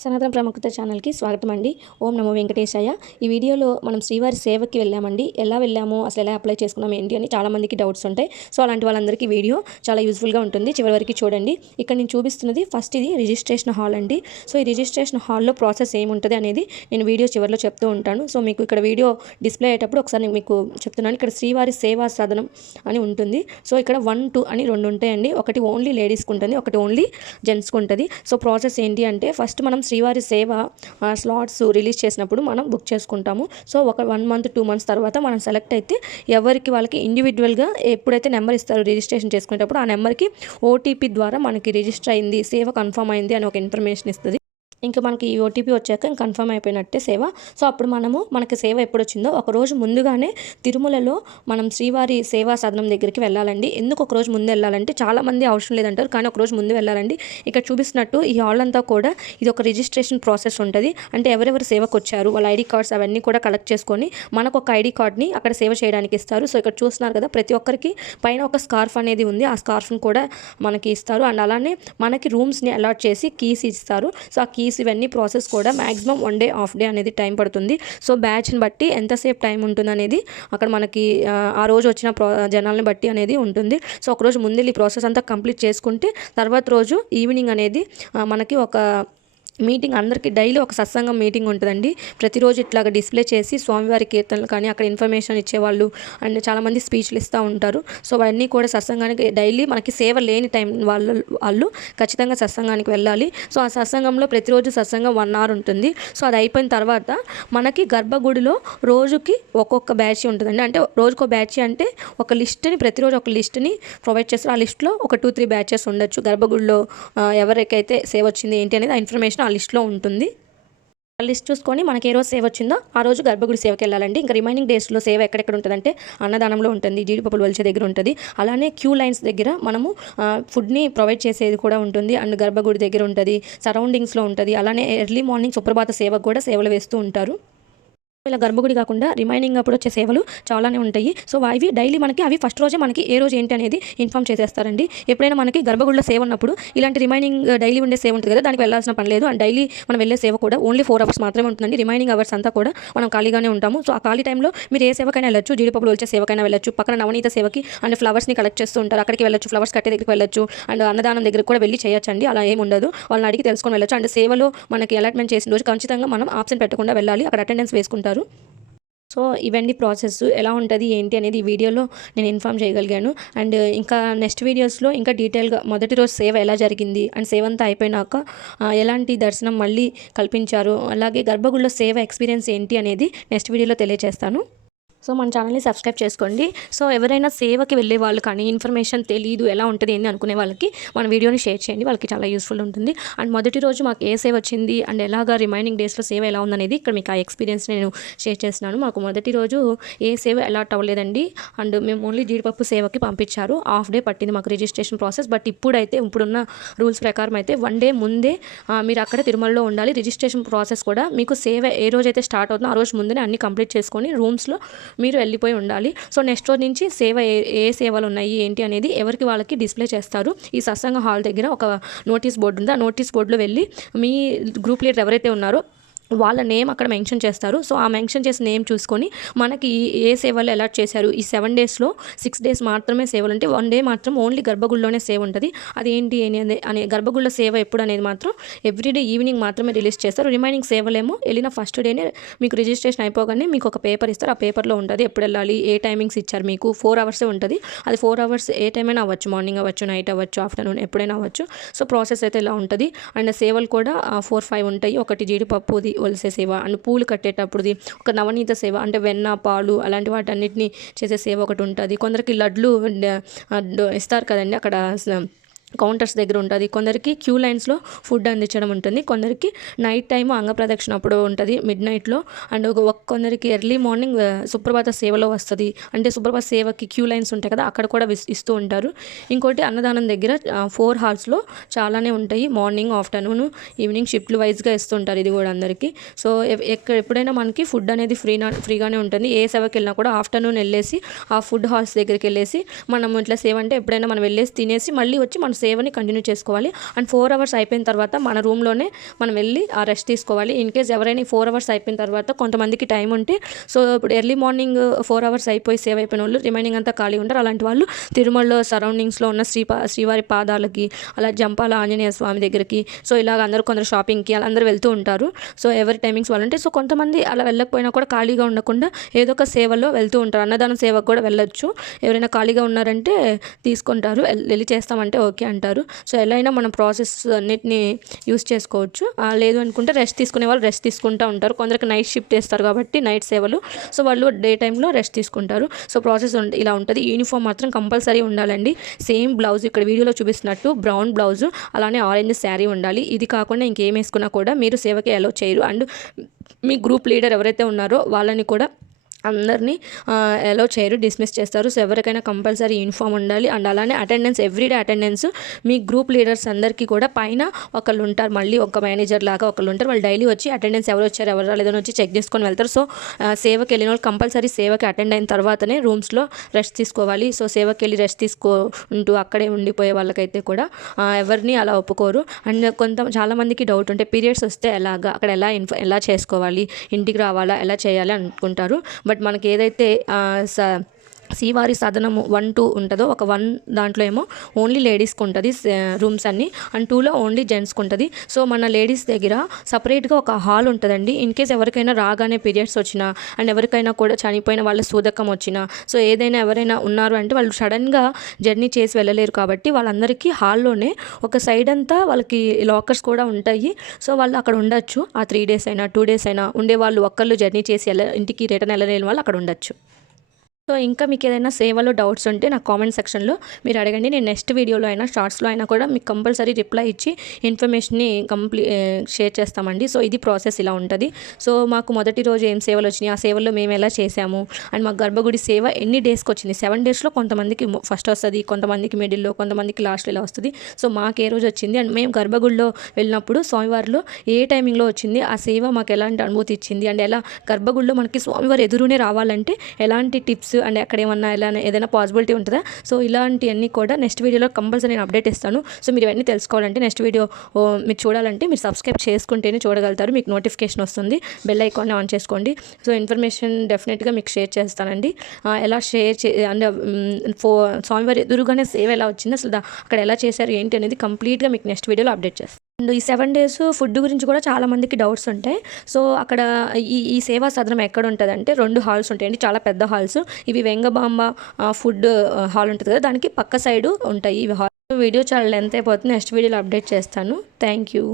సనాతన ప్రాముఖ్యత ఛానల్కి స్వాగతం అండి. ఓం నమో వెంకటేశాయ. ఈ వీడియోలో మనం శ్రీవారి సేవకి వెళ్ళామండి. ఎలా వెళ్ళాము, అసలు ఎలా అప్లై చేసుకున్నాం ఏంటి అని చాలామందికి డౌట్స్ ఉంటాయి. సో అలాంటి వాళ్ళందరికీ వీడియో చాలా యూజ్ఫుల్గా ఉంటుంది. చివరి వరకు చూడండి. ఇక్కడ నేను చూపిస్తున్నది ఫస్ట్ ఇది రిజిస్ట్రేషన్ హాల్ అండి. సో ఈ రిజిస్ట్రేషన్ హాల్లో ప్రాసెస్ ఏముంటుంది అనేది నేను వీడియో చివరిలో చెప్తూ ఉంటాను. సో మీకు ఇక్కడ వీడియో డిస్ప్లే అయ్యేటప్పుడు ఒకసారి నేను మీకు చెప్తున్నాను. ఇక్కడ శ్రీవారి సేవా సదనం అని ఉంటుంది. సో ఇక్కడ 1, 2 అని 2 ఉంటాయండి. ఒకటి ఓన్లీ లేడీస్కి ఉంటుంది, ఒకటి ఓన్లీ జెంట్స్కి ఉంటుంది. సో ప్రాసెస్ ఏంటి అంటే ఫస్ట్ మనం శ్రీవారి సేవ స్లాట్స్ రిలీజ్ చేసినప్పుడు మనం బుక్ చేసుకుంటాము. సో ఒక 1 మంత్ 2 మంత్స్ తర్వాత మనం సెలెక్ట్ అయితే ఎవరికి వాళ్ళకి ఇండివిజువల్గా ఎప్పుడైతే నెంబర్ ఇస్తారో రిజిస్ట్రేషన్ చేసుకునేటప్పుడు ఆ నెంబర్కి ఓటీపీ ద్వారా మనకి రిజిస్టర్ అయింది, సేవ కన్ఫర్మ్ అయింది అని ఒక ఇన్ఫర్మేషన్ ఇస్తుంది. ఇంకా మనకి ఈ ఓటీపీ వచ్చాక కన్ఫర్మ్ అయిపోయినట్టే సేవ. సో అప్పుడు మనకి సేవ ఎప్పుడు వచ్చిందో ఒకరోజు ముందుగానే తిరుమలలో మనం శ్రీవారి సేవా సదనం దగ్గరికి వెళ్ళాలండి. ఎందుకు ఒకరోజు ముందు వెళ్ళాలంటే చాలామంది అవసరం లేదంటారు, కానీ ఒకరోజు ముందు వెళ్ళాలండి. ఇక్కడ చూపిస్తున్నట్టు ఈ హాల్ అంతా కూడా ఇది ఒక రిజిస్ట్రేషన్ ప్రాసెస్ ఉంటుంది. అంటే ఎవరెవరు సేవకు వచ్చారు వాళ్ళ ఐడి కార్డ్స్ అవన్నీ కూడా కలెక్ట్ చేసుకొని మనకు ఒక ఐడి కార్డ్ని అక్కడ సేవ చేయడానికి ఇస్తారు. సో ఇక్కడ చూస్తున్నారు కదా, ప్రతి ఒక్కరికి పైన ఒక స్కార్ఫ్ అనేది ఉంది. ఆ స్కార్ఫ్ని కూడా మనకి ఇస్తారు. అండ్ అలానే మనకి రూమ్స్ని అలాట్ చేసి కీస్ ఇస్తారు. సో ఆ కీస్ ఇవన్నీ ప్రాసెస్ కూడా మ్యాక్సిమం 1 డే హాఫ్ డే అనేది టైం పడుతుంది. సో బ్యాచ్ని బట్టి ఎంతసేపు టైం ఉంటుంది అనేది అక్కడ మనకి ఆ రోజు వచ్చిన జనాలని బట్టి అనేది ఉంటుంది. సో ఒకరోజు ముందు ఈ ప్రాసెస్ అంతా కంప్లీట్ చేసుకుంటే తర్వాత రోజు ఈవినింగ్ అనేది మనకి ఒక మీటింగ్ అందరికీ డైలీ ఒక సత్సంగం మీటింగ్ ఉంటుందండి. ప్రతిరోజు ఇట్లాగా డిస్ప్లే చేసి స్వామివారి కీర్తనలు కానీ అక్కడ ఇన్ఫర్మేషన్ ఇచ్చేవాళ్ళు అండ్ చాలామంది స్పీచ్లు ఇస్తూ ఉంటారు. సో అవన్నీ కూడా సత్సంగానికి డైలీ మనకి సేవ లేని టైం వాళ్ళు ఖచ్చితంగా సత్సంగానికి వెళ్ళాలి. సో ఆ సత్సంగంలో ప్రతిరోజు సత్సంగం 1 hour ఉంటుంది. సో అది అయిపోయిన తర్వాత మనకి గర్భగుడిలో రోజుకి ఒక్కొక్క బ్యాచ్ ఉంటుందండి. అంటే రోజుకో బ్యాచ్ అంటే ఒక లిస్ట్ని ప్రతిరోజు ఒక లిస్ట్ని ప్రొవైడ్ చేస్తారు. ఆ లిస్ట్లో ఒక 2-3 బ్యాచెస్ ఉండొచ్చు. గర్భగుడిలో ఎవరికైతే సేవ వచ్చింది ఏంటి అనేది ఆ ఇన్ఫర్మేషన్ ఆ లిస్ట్లో ఉంటుంది. ఆ లిస్ట్ చూసుకొని మనకి ఏ రోజు సేవ వచ్చిందో ఆ రోజు గర్భగుడి సేవకి వెళ్ళాలండి. ఇంకా రిమైనింగ్ డేస్లో సేవ ఎక్కడెక్కడ ఉంటుందంటే అన్నదానంలో ఉంటుంది, జీడిపప్పులు వలిచే దగ్గర ఉంటుంది, అలానే క్యూ లైన్స్ దగ్గర మనము ఫుడ్ని ప్రొవైడ్ చేసేది కూడా ఉంటుంది. అండ్ గర్భగుడి దగ్గర ఉంటుంది, సరౌండింగ్స్లో ఉంటుంది. అలానే ఎర్లీ మార్నింగ్ సుప్రభాత సేవకు కూడా సేవలు వేస్తూ ఉంటారు. ఇలా గర్భగుడి కాకుండా రిమైనింగ్ అప్పుడు వచ్చే సేవలు చాలానే ఉంటాయి. సో అవి డైలీ మనకి అవి ఫస్ట్ రోజే మనకి ఏ రోజు ఏంటి అనేది ఇన్ఫామ్ చేసేస్తారండి. ఎప్పుడైనా మనకి గర్భగుడిలో సేవ ఉన్నప్పుడు ఇలాంటి రిమైనింగ్ డైలీ ఉండే సేవ ఉంటుంది కదా, దానికి వెళ్ళాల్సిన పని లేదు. అండ్ డైలీ మనం వెళ్ళే సేవ కూడా ఓన్లీ 4 hours మాత్రమే ఉంటుందండి. రిమైనింగ్ అవర్స్ అంతా కూడా మనం ఖాళీగానే ఉంటాము. సో ఆ ఖాళీ టైంలో మీరు ఏ సేవకైనా వెళ్ళొచ్చు. జీడిపప్పులు వచ్చే సేవకైనా వెళ్ళొచ్చు, పక్కన నవనీత సేవకి అండ్ ఫ్లవర్స్ని కలెక్ట్ చేస్తూ ఉంటారు, అక్కడికి వెళ్ళొచ్చు. ఫ్లవర్స్ కట్టే దగ్గరికి వెళ్ళొచ్చు. అండ్ అన్నదానం దగ్గరికి కూడా వెళ్ళి చేయొచ్చండి. అలా ఏమి ఉండదు, వాళ్ళని అడిగి తెలుసుకొని వెళ్ళొచ్చు. అండ్ సేవలో మనకి అలాట్మెంట్ చేసిన రోజు ఖచ్చితంగా మనం ఆబ్సెంట్ పెట్టకుండా వెళ్ళాలి, అక్కడ అటెండెన్స్ వేసుకుంటారు. సో ఇవన్నీ ప్రాసెస్ ఎలా ఉంటుంది ఏంటి అనేది ఈ వీడియోలో నేను ఇన్ఫామ్ చేయగలిగాను. అండ్ ఇంకా నెక్స్ట్ వీడియోస్లో ఇంకా డీటెయిల్గా మొదటి రోజు సేవ ఎలా జరిగింది అండ్ సేవ అంతా అయిపోయినాక ఎలాంటి దర్శనం మళ్ళీ కల్పించారు, అలాగే గర్భగుడిలో సేవ ఎక్స్పీరియన్స్ ఏంటి అనేది నెక్స్ట్ వీడియోలో తెలియజేస్తాను. సో మన ఛానల్ని సబ్స్క్రైబ్ చేసుకోండి. సో ఎవరైనా సేవకి వెళ్ళే వాళ్ళు కానీ ఇన్ఫర్మేషన్ తెలియదు ఎలా ఉంటుంది ఏంటి అనుకునే వాళ్ళకి మన వీడియోని షేర్ చేయండి, వాళ్ళకి చాలా యూస్ఫుల్ ఉంటుంది. అండ్ మొదటి రోజు మాకు ఏ సేవ వచ్చింది అండ్ ఎలాగా రిమైనింగ్ డేస్లో సేవ ఎలా ఉందనేది ఇక్కడ మీకు ఆ ఎక్స్పీరియన్స్ నేను షేర్ చేస్తున్నాను. మాకు మొదటి రోజు ఏ సేవ అలాట్ అవ్వలేదండి. అండ్ మేము ఓన్లీ జీడిపప్పు సేవకి పంపించారు. హాఫ్ డే పట్టింది మాకు రిజిస్ట్రేషన్ ప్రాసెస్. బట్ ఇప్పుడున్న రూల్స్ ప్రకారం అయితే 1 day ముందే మీరు అక్కడ తిరుమలలో ఉండాలి. రిజిస్ట్రేషన్ ప్రాసెస్ కూడా మీకు సేవ ఏ రోజైతే స్టార్ట్ అవుతుందో ఆ రోజు ముందే అన్ని కంప్లీట్ చేసుకొని రూమ్స్లో మీరు వెళ్ళిపోయి ఉండాలి. సో నెక్స్ట్ రోజు నుంచి సేవ ఏ సేవలు ఉన్నాయి ఏంటి అనేది ఎవరికి వాళ్ళకి డిస్ప్లే చేస్తారు. ఈ సత్సంగ హాల్ దగ్గర ఒక నోటీస్ బోర్డు ఉంది. ఆ నోటీస్ బోర్డులో వెళ్ళి మీ గ్రూప్ లీడర్ ఎవరైతే ఉన్నారో వాళ్ళ నేమ్ అక్కడ మెన్షన్ చేస్తారు. సో ఆ మెన్షన్ చేసిన నేమ్ చూసుకొని మనకి ఏ సేవలు అలాట్ చేశారు. ఈ 7 daysలో 6 days మాత్రమే సేవలు ఉంటాయి. 1 day మాత్రం ఓన్లీ గర్భగుడిలోనే సేవ ఉంటుంది. అది ఏంటి అనే గర్భగుడిలో సేవ ఎప్పుడు అనేది మాత్రం ఎవ్రీడే ఈవినింగ్ మాత్రమే రిలీజ్ చేస్తారు. రిమైనింగ్ సేవలేమో వెళ్ళిన ఫస్ట్ డేనే మీకు రిజిస్ట్రేషన్ అయిపోగానే మీకు ఒక పేపర్ ఇస్తారు. ఆ పేపర్లో ఉంటుంది ఎప్పుడు వెళ్ళాలి, ఏ టైమింగ్స్ ఇచ్చారు. మీకు 4 hours ఉంటుంది. అది 4 hours ఏ టైం అయినా అవ్వచ్చు, మార్నింగ్ అవ్వచ్చు, నైట్ అవ్వచ్చు, ఆఫ్టర్నూన్ ఎప్పుడైనా అవ్వచ్చు. సో ప్రాసెస్ అయితే ఇలా ఉంటుంది. అండ్ సేవలు కూడా 4-5 ఉంటాయి. ఒకటి జీడిపప్పుది ఒలిసే సేవ అండ్ పూలు కట్టేటప్పుడుది, ఒక నవనీత సేవ అంటే వెన్న పాలు అలాంటి వాటన్నిటిని చేసే సేవ ఒకటి ఉంటుంది. కొందరికి లడ్లు ఇస్తారు కదండి, అక్కడ కౌంటర్స్ దగ్గర ఉంటుంది. కొందరికి క్యూ లైన్స్లో ఫుడ్ అందించడం ఉంటుంది. కొందరికి నైట్ టైము అంగప్రదక్షిణ అప్పుడు ఉంటుంది మిడ్నైట్లో. అండ్ కొందరికి ఎర్లీ మార్నింగ్ సుప్రభాత సేవలో వస్తుంది. అంటే సుప్రభాత సేవకి క్యూ లైన్స్ ఉంటాయి కదా, అక్కడ కూడా ఇస్తూ ఉంటారు. ఇంకోటి అన్నదానం దగ్గర 4 halls చాలానే ఉంటాయి. మార్నింగ్, ఆఫ్టర్నూన్, ఈవినింగ్ షిఫ్ట్లు వైజ్గా ఇస్తుంటారు. ఇది కూడా అందరికీ. సో ఎప్పుడైనా మనకి ఫుడ్ అనేది ఫ్రీగానే ఉంటుంది. ఏ సేవకి వెళ్ళినా కూడా ఆఫ్టర్నూన్ వెళ్ళేసి ఆ ఫుడ్ హాల్స్ దగ్గరికి వెళ్ళేసి మనం ఇట్లా సేవ అంటే ఎప్పుడైనా మనం వెళ్ళేసి తినేసి మళ్ళీ వచ్చి మన సేవని కంటిన్యూ చేసుకోవాలి. అండ్ 4 అవర్స్ అయిపోయిన తర్వాత మన రూమ్లోనే మనం వెళ్ళి ఆ రెస్ట్ తీసుకోవాలి. ఇన్ కేస్ ఎవరైనా 4 అవర్స్ అయిపోయిన తర్వాత కొంతమందికి టైం ఉంటే, సో ఇప్పుడు ఎర్లీ మార్నింగ్ 4 అవర్స్ అయిపోయి సేవ్ అయిపోయిన వాళ్ళు రిమైనింగ్ అంతా ఖాళీ ఉంటారు. అలాంటి వాళ్ళు తిరుమలలో సరౌండింగ్స్లో ఉన్న శ్రీవారి పాదాలకి, అలా జంపాల ఆంజనేయ స్వామి దగ్గరికి, సో ఇలాగ కొందరు షాపింగ్కి అలా అందరూ వెళ్తూ ఉంటారు. సో ఎవరి టైమింగ్స్ వాళ్ళంటే, సో కొంతమంది అలా వెళ్ళకపోయినా కూడా ఖాళీగా ఉండకుండా ఏదో ఒక సేవలో వెళ్తూ ఉంటారు. అన్నదానం సేవకు కూడా వెళ్ళొచ్చు. ఎవరైనా ఖాళీగా ఉన్నారంటే తీసుకుంటారు, వెళ్ళి చేస్తామంటే ఓకే అంటారు. సో ఎలా అయినా మనం ప్రాసెస్ అన్నిటిని యూస్ చేసుకోవచ్చు. లేదు అనుకుంటే రెస్ట్ తీసుకునే వాళ్ళు రెస్ట్ తీసుకుంటూ ఉంటారు. కొందరికి నైట్ షిఫ్ట్ వేస్తారు కాబట్టి నైట్ సేవలు, సో వాళ్ళు డే టైంలో రెస్ట్ తీసుకుంటారు. సో ప్రాసెస్ ఇలా ఉంటుంది. యూనిఫామ్ మాత్రం కంపల్సరీ ఉండాలండి. సేమ్ బ్లౌజ్ ఇక్కడ వీడియోలో చూపిస్తున్నట్టు బ్రౌన్ బ్లౌజ్, అలానే ఆరెంజ్ శారీ ఉండాలి. ఇది కాకుండా ఇంకేం వేసుకున్నా కూడా మీరు సేవకి అలౌ చేయరు. అండ్ మీ గ్రూప్ లీడర్ ఎవరైతే ఉన్నారో వాళ్ళని కూడా అందరినీ అలౌ చేయరు, డిస్మిస్ చేస్తారు. సో ఎవరికైనా కంపల్సరీ యూనిఫామ్ ఉండాలి. అండ్ అలానే అటెండెన్స్, ఎవ్రీడే అటెండెన్స్. మీ గ్రూప్ లీడర్స్ అందరికీ కూడా పైన ఒకళ్ళు ఉంటారు, మళ్ళీ ఒక మేనేజర్ లాగా ఒకళ్ళు ఉంటారు. వాళ్ళు డైలీ వచ్చి అటెండెన్స్ ఎవరు వచ్చారు ఎవరు రాలేదని వచ్చి చెక్ చేసుకొని వెళ్తారు. సో సేవకి వెళ్ళిన వాళ్ళు కంపల్సరీ సేవకి అటెండ్ అయిన తర్వాతనే రూమ్స్లో రెస్ట్ తీసుకోవాలి. సో సేవకి వెళ్ళి రెస్ట్ తీసుకుంటూ అక్కడే ఉండిపోయే వాళ్ళకైతే కూడా ఎవరిని అలా ఒప్పుకోరు. అండ్ చాలామందికి డౌట్ ఉంటే పీరియడ్స్ వస్తే ఎలాగా, అక్కడ ఎలా చేసుకోవాలి, ఇంటికి రావాలా, ఎలా చేయాలి అనుకుంటారు. బట్ మనకి ఏదైతే శ్రీవారి సదనము 1, 2 ఉంటుందో, ఒక 1 దాంట్లో ఏమో ఓన్లీ లేడీస్కి ఉంటుంది రూమ్స్ అన్నీ, అండ్ 2లో ఓన్లీ జెంట్స్కి ఉంటుంది. సో మన లేడీస్ దగ్గర సపరేట్గా ఒక హాల్ ఉంటుందండి. ఇన్ కేస్ ఎవరికైనా రాగానే పీరియడ్స్ వచ్చినా, అండ్ ఎవరికైనా కూడా చనిపోయిన వాళ్ళ సూదకం వచ్చినా, సో ఏదైనా ఎవరైనా ఉన్నారు అంటే వాళ్ళు సడన్గా జర్నీ చేసి వెళ్ళలేరు కాబట్టి వాళ్ళందరికీ హాల్లోనే ఒక సైడ్ అంతా వాళ్ళకి లాకర్స్ కూడా ఉంటాయి. సో వాళ్ళు అక్కడ ఉండొచ్చు. ఆ 3 days అయినా 2 days అయినా ఉండేవాళ్ళు, ఒక్కళ్ళు జర్నీ చేసి ఇంటికి రిటర్న్ వెళ్ళలేని వాళ్ళు అక్కడ ఉండొచ్చు. సో ఇంకా మీకు ఏదైనా సేవలో డౌట్స్ ఉంటే నాకు కామెంట్ సెక్షన్లో మీరు అడగండి. నేను నెక్స్ట్ వీడియోలో అయినా షార్ట్స్లో అయినా కూడా మీకు కంపల్సరీ రిప్లై ఇచ్చి ఇన్ఫర్మేషన్ని షేర్ చేస్తామండి. సో ఇది ప్రాసెస్ ఇలా ఉంటుంది. సో మాకు మొదటి రోజు ఏం సేవలు వచ్చినాయి, ఆ సేవల్లో మేము ఎలా చేసాము, అండ్ మాకు గర్భగుడి సేవ ఎన్ని డేస్కి వచ్చింది. 7 daysలో కొంతమందికి ఫస్ట్ వస్తుంది, కొంతమందికి మిడిల్లో, కొంతమందికి లాస్ట్లో ఇలా వస్తుంది. సో మాకు ఏ రోజు వచ్చింది, అండ్ మేము గర్భగుడిలో వెళ్ళినప్పుడు స్వామివారిలో ఏ టైమింగ్లో వచ్చింది, ఆ సేవ మాకు ఎలాంటి అనుభూతి ఇచ్చింది, అండ్ ఎలా గర్భగుడిలో మనకి స్వామివారి ఎదురునే రావాలంటే ఎలాంటి టిప్స్, అండ్ అక్కడ ఏమన్నా ఏదైనా పాసిబిలిటీ ఉంటుందా, సో ఇలాంటివన్నీ కూడా నెక్స్ట్ వీడియోలో కంపల్సరీ నేను అప్డేట్ ఇస్తాను. సో మీరు ఇవన్నీ తెలుసుకోవాలంటే నెక్స్ట్ వీడియో మీరు చూడాలంటే మీరు సబ్స్క్రైబ్ చేసుకుంటేనే చూడగలుగుతారు. మీకు నోటిఫికేషన్ వస్తుంది, బెల్ ఐకాన్ని ఆన్ చేసుకోండి. సో ఇన్ఫర్మేషన్ డెఫినెట్గా మీకు షేర్ చేస్తానండి. ఎలా షేర్ అండ్ స్వామివారి ఎదురుగానే సేవ ఎలా వచ్చింది, అసలు అక్కడ ఎలా చేశారు ఏంటి అనేది కంప్లీట్గా మీకు నెక్స్ట్ వీడియోలో అప్డేట్ చేస్తాను. అండ్ ఈ 7 days ఫుడ్ గురించి కూడా చాలామందికి డౌట్స్ ఉంటాయి. సో అక్కడ ఈ సేవా సదనం ఎక్కడ ఉంటుందంటే 2 హాల్స్ ఉంటాయండి, చాలా పెద్ద హాల్స్. ఇవి వెంగబాంబ ఫుడ్ హాల్ ఉంటుంది కదా, దానికి పక్క సైడు ఉంటాయి ఇవి హాల్. వీడియో చాలా లెంత్ అయిపోతుంది, నెక్స్ట్ వీడియోలో అప్డేట్ చేస్తాను. Thank you.